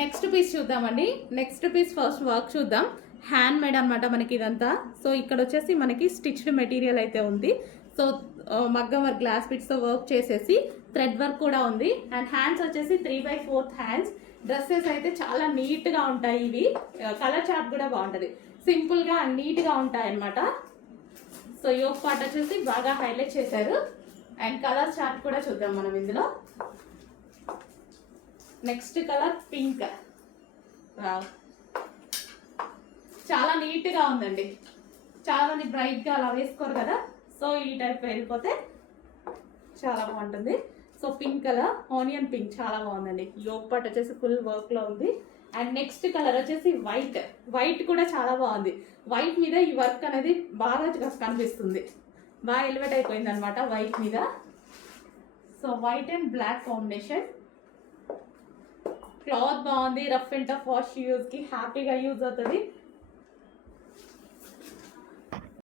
Next piece చూద్దామండి. Next piece first work చూద్దాం. Hand made అనమాట మనకి ఇదంతా. సో ఇక్కడ వచ్చేసి మనకి స్టిచ్డ్ మెటీరియల్ అయితే ఉంది. సో మగ్గం వర్క్ గ్లాస్ బిట్స్తో వర్క్ చేసేసి థ్రెడ్ వర్క్ కూడా ఉంది. అండ్ హ్యాండ్స్ వచ్చేసి 3/4 హ్యాండ్స్. డ్రెస్సెస్ అయితే చాలా నీట్గా ఉంటాయి. ఇవి కలర్ చార్ట్ కూడా బాగుంటుంది. సింపుల్గా అండ్ నీట్గా ఉంటాయి అనమాట. సో యోక్ పార్ట్ వచ్చేసి బాగా హైలైట్ చేశారు. అండ్ కలర్ చార్ట్ కూడా చూద్దాం మనం ఇందులో. Next colour pink. చాలా నీట్గా ఉందండి. చాలా మంది బ్రైట్గా అలా వేసుకోరు కదా, సో ఈ టైప్ వెళ్ళిపోతే చాలా బాగుంటుంది. So pink colour, onion pink చాలా బాగుందండి. యోక్ పార్ట్ వచ్చేసి ఫుల్ వర్క్లో ఉంది. అండ్ నెక్స్ట్ కలర్ వచ్చేసి వైట్. వైట్ కూడా చాలా బాగుంది. వైట్ మీద ఈ వర్క్ అనేది బాగా కనిపిస్తుంది. బాగా ఎలివేట్ అయిపోయింది అనమాట వైట్ మీద. So white and black combination. Cloth బాగుంది. రఫ్ అండ్ టఫ్ వాష్ యూజ్కి హ్యాపీగా యూజ్ అవుతుంది.